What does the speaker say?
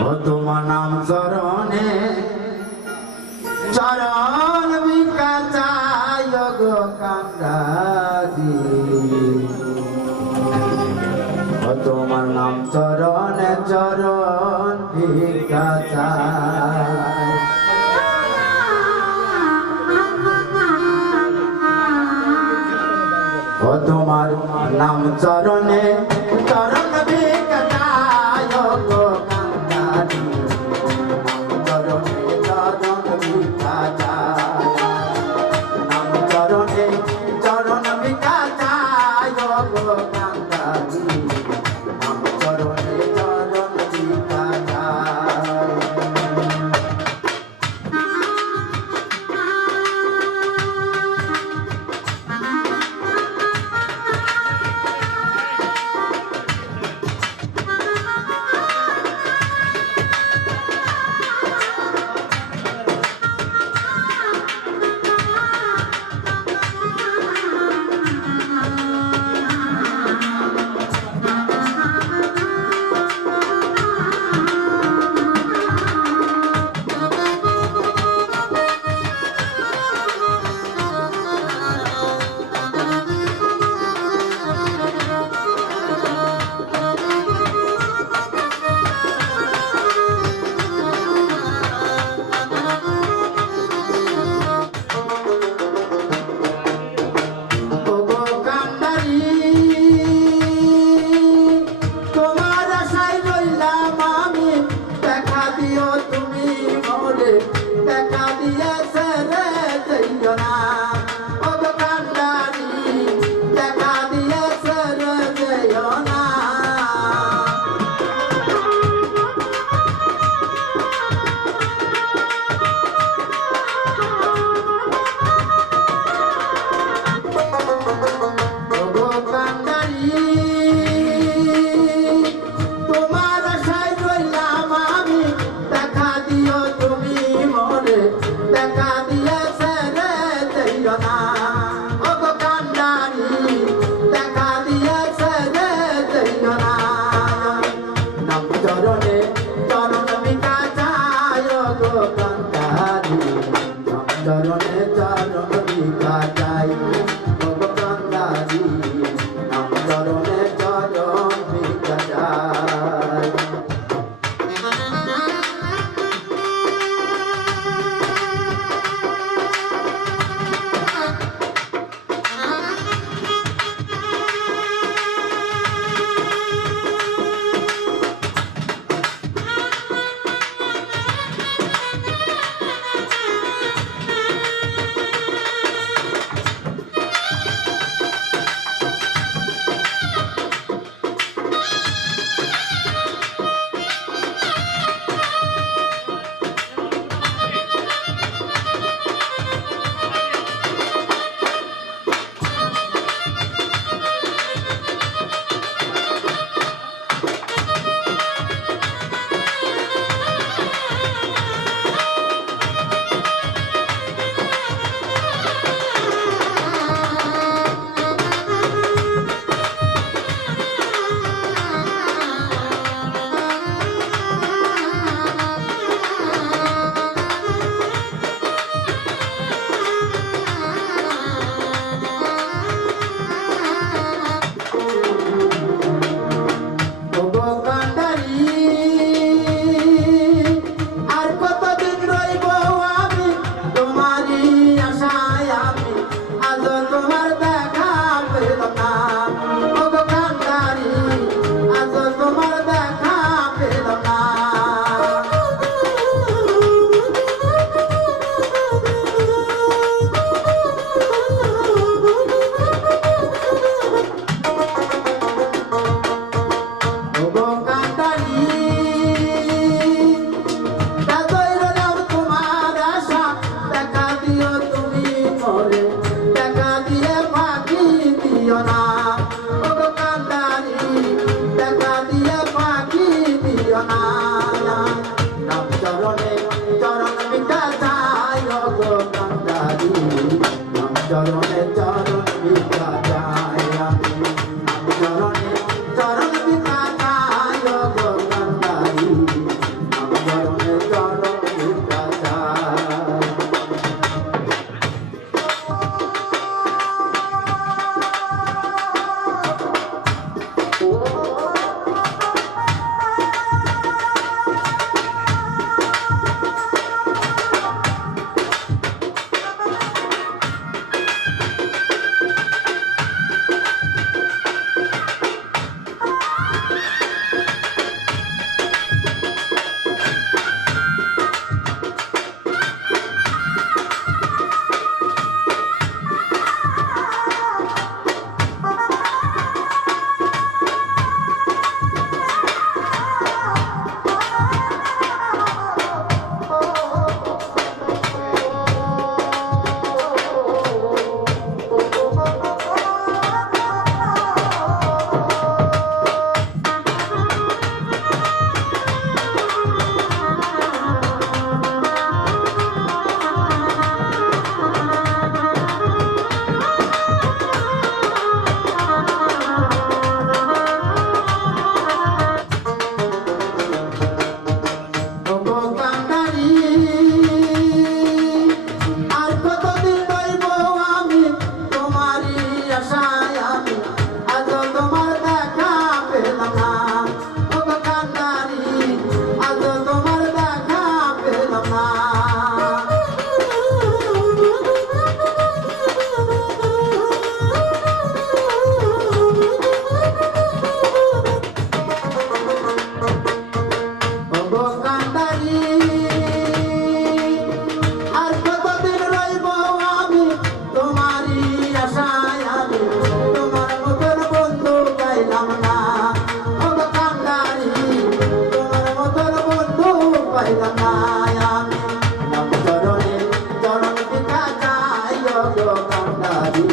ও তোমার নাম চরণে চরণ ভিক্ষা চাই গো কান্দারি ও তোমার নাম চরণে চরণ ভিক্ষা চাই ও তোমার নাম চরণে চরণ ভিক্ষা চাই গো কান্দারি নাম চরণে চরণ ভিক্ষা চাই নাম চরণে চরণ ভিক্ষা চাই গো কান্দারি নাম চরণে চরণ ভিক্ষা চাই চরণে চরণ ভিক্ষা চাই গো কান্দারি নাম চরণে চরণ ভিক্ষা চাই চরণে চরণ ভিক্ষা চাই আমি চরণে চরণ ভিক্ষা চাই গো কান্দারি গো কান্ডারি আর কতদিন রইব আমি তোমারই আশায় আমি তোমার মতন বন্ধু পাইলাম না ও গো কান্ডারি তোমার মতন বন্ধু পাইলাম না আমি নাম চরণে চরণ টিকা যাই ও গো কান্ডারি